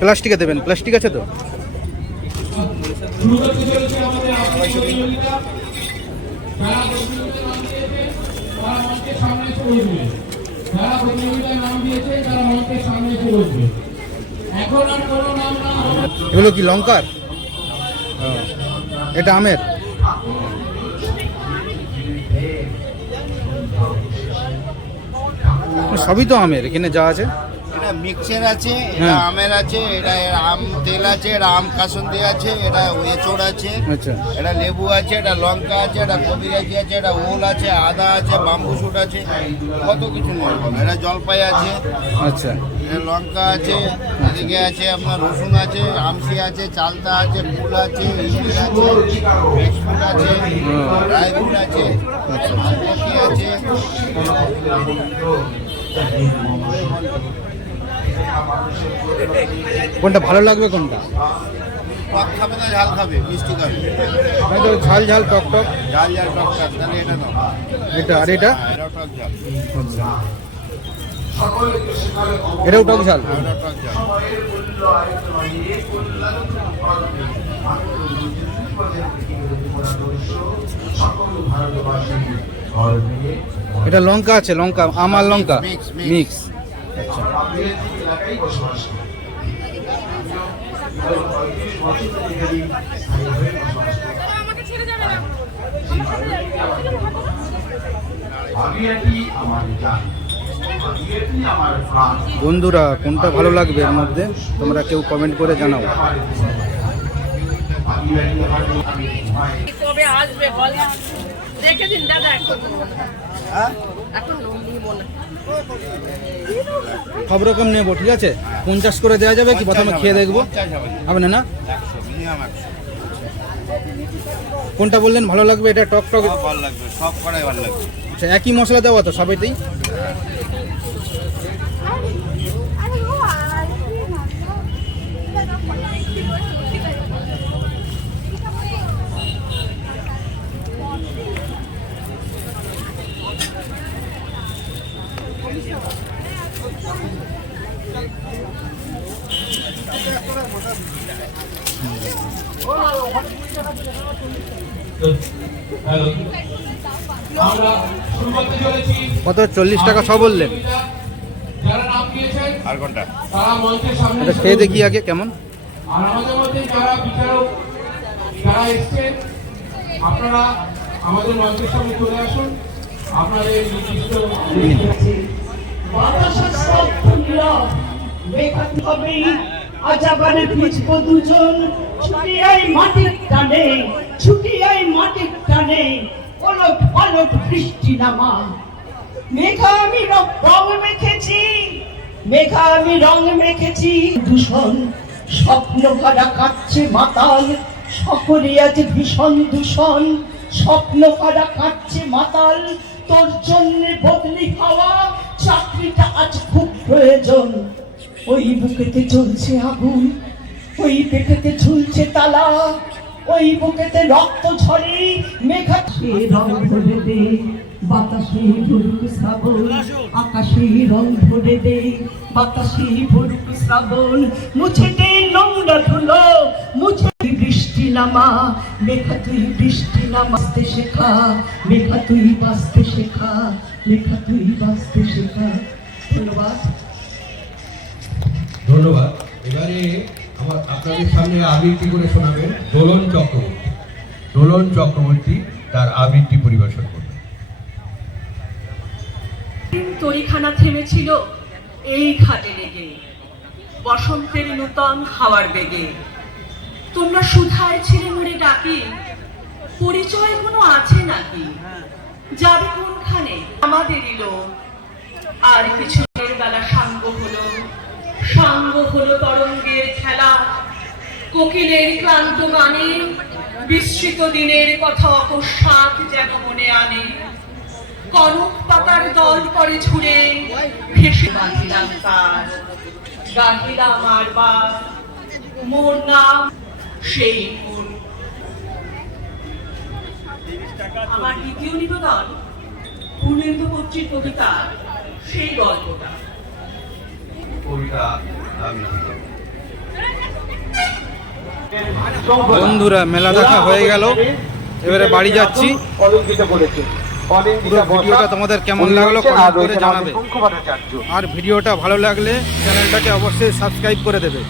প্লাস্টিকে দেবেন, প্লাস্টিক আছে তো? এগুলো কি লঙ্কার? এটা আমের? সবই তো আমের, এখানে যা আছে। এটা মিক্সচার আছে এটা হ্যাঁ। আমের আছে এটা আম তেল আছে এটা আম কাসুন্দি আছে এটা এঁচড় আছে আচ্ছা। এটা লেবু আছে এটা লঙ্কা আছে এটা কবিরাজি আছে এটা ওল আছে আদা আছে বাম্বু শুট আছে কত কিছু নেই এটা জলপাই আছে আচ্ছা। লঙ্কা আছে এদিকে আছে আপনার রসুন আছে আমসি আছে চালতা আছে ফুল আছে ইলিশ আছে ফুল আছে ড্রাই ফুল আছে আমলকি আছে। কোনটা ভালো লাগবে কোনটা? টক খাবে না ঝাল খাবে মিষ্টি খাবে। আমি তো ঝাল ঝাল টক টক। ঝাল ঝাল টক টক তাহলে এটা নাও এটা আর এটা? এটাও টক ঝাল। এটাও টক এটা লঙ্কা আছে লঙ্কা আমার লঙ্কা. মিক্স বন্ধুরা, কোনটা ভালো লাগবে এর মধ্যে? তোমরা কেউ কমেন্ট করে জানাও। দেখে দিন দাদা? এখন। এখন নিব না। সব রকম নেব ঠিক আছে? পঞ্চাশ করে দেওয়া যাবে কি? প্রথমে খেয়ে দেখব। হবে না। না কোনটা বললেন? ভালো লাগবে? এটা টক টক? ভালো লাগবে সব করাই ভালো লাগবে। আচ্ছা একই মশলা দেওয়া তো সবাইতেই হ্যালো আমরা কত চল্লিশ টাকা সব বললেন। আর এটা খেয়ে দেখি আগে কেমন। আর আমাদের মধ্যে যারা বিচারক যারা এসছেন আপনারা আমাদের মঞ্চের সামনে চলে আসুন আপনাদের নির্দিষ্ট বাতাসের সব ফুলল বেকার হবে আজাবারে ভিজবো দুজন ছুটি আই মাটির টানে ছুটি আই মাটির টানে, ওলট পালট বৃষ্টি নামা। মেঘা আমি রং মেখেছি, মেঘা আমি রং মেখেছি। দূষণ, স্বপ্ন ভরা কাটছে মাতাল সকলে আজ ভীষণ দূষণ। স্বপ্ন ভরা কাটছে মাতাল, তোর জন্য বদলি হওয়া চাকরিটা আজ খুব প্রয়োজন। ওই বুকেতে চলছে আগুন, ওই পেটেতে ঝুলছে তালা, ওই বুকেতে রক্ত ঝরে মেঘা রং ধরে দে বাতাসে ভরুক শ্রাবণ, আকাশে রং ধরে দে বাতাসে ভরুক শ্রাবণ। মুছে দে নোংরা ধুলো, মুছে বৃষ্টি নামা, মেঘা তুই বৃষ্টি নামাতে শেখা, মেঘা তুই বাঁচতে শেখা, মেঘা তুই বাঁচতে শেখা। ধন্যবাদ। ধন্যবাদ। এবারে আমার আপনাদের সামনে আবৃত্তি করে শোনাবেন দোলন চক্রবর্তী। দোলন চক্রবর্তী তার আবৃত্তি পরিবেশন করবেন। তরিখানা থেমেছিল এই ঘাটে লেগে। বসন্তের নূতন হাওয়ার বেগে। তোমরা সুধায় ছেলে মরে ডাকি, পরিচয় কোনো আছে নাকি? যাবে কোনখানে? আমাদের এলো আর কিছু বেলা সাঙ্গ হলো তরঙ্গের খেলা। কোকিলের ক্লান্ত গানে বিস্মৃত দিনের কথা অকস্মাৎ যেন মনে আনে। কনক পাতার দল করে ঝুড়ে ভেসে বাঁধিলাম তার। গাহিলাম আর মোর নাম সেই আমার দ্বিতীয় নিবেদন, পূর্ণেন্দু পত্রীর কবিতা সেই গল্পটা। কবিতা বন্ধুরা, মেলা দেখা হয়ে গেল। এবারে বাড়ি যাচ্ছি। ভিডিওটা তোমাদের কেমন লাগল জানাবে। আর ভিডিওটা ভালো লাগলে চ্যানেলটাকে অবশ্যই সাবস্ক্রাইব করে দেবে।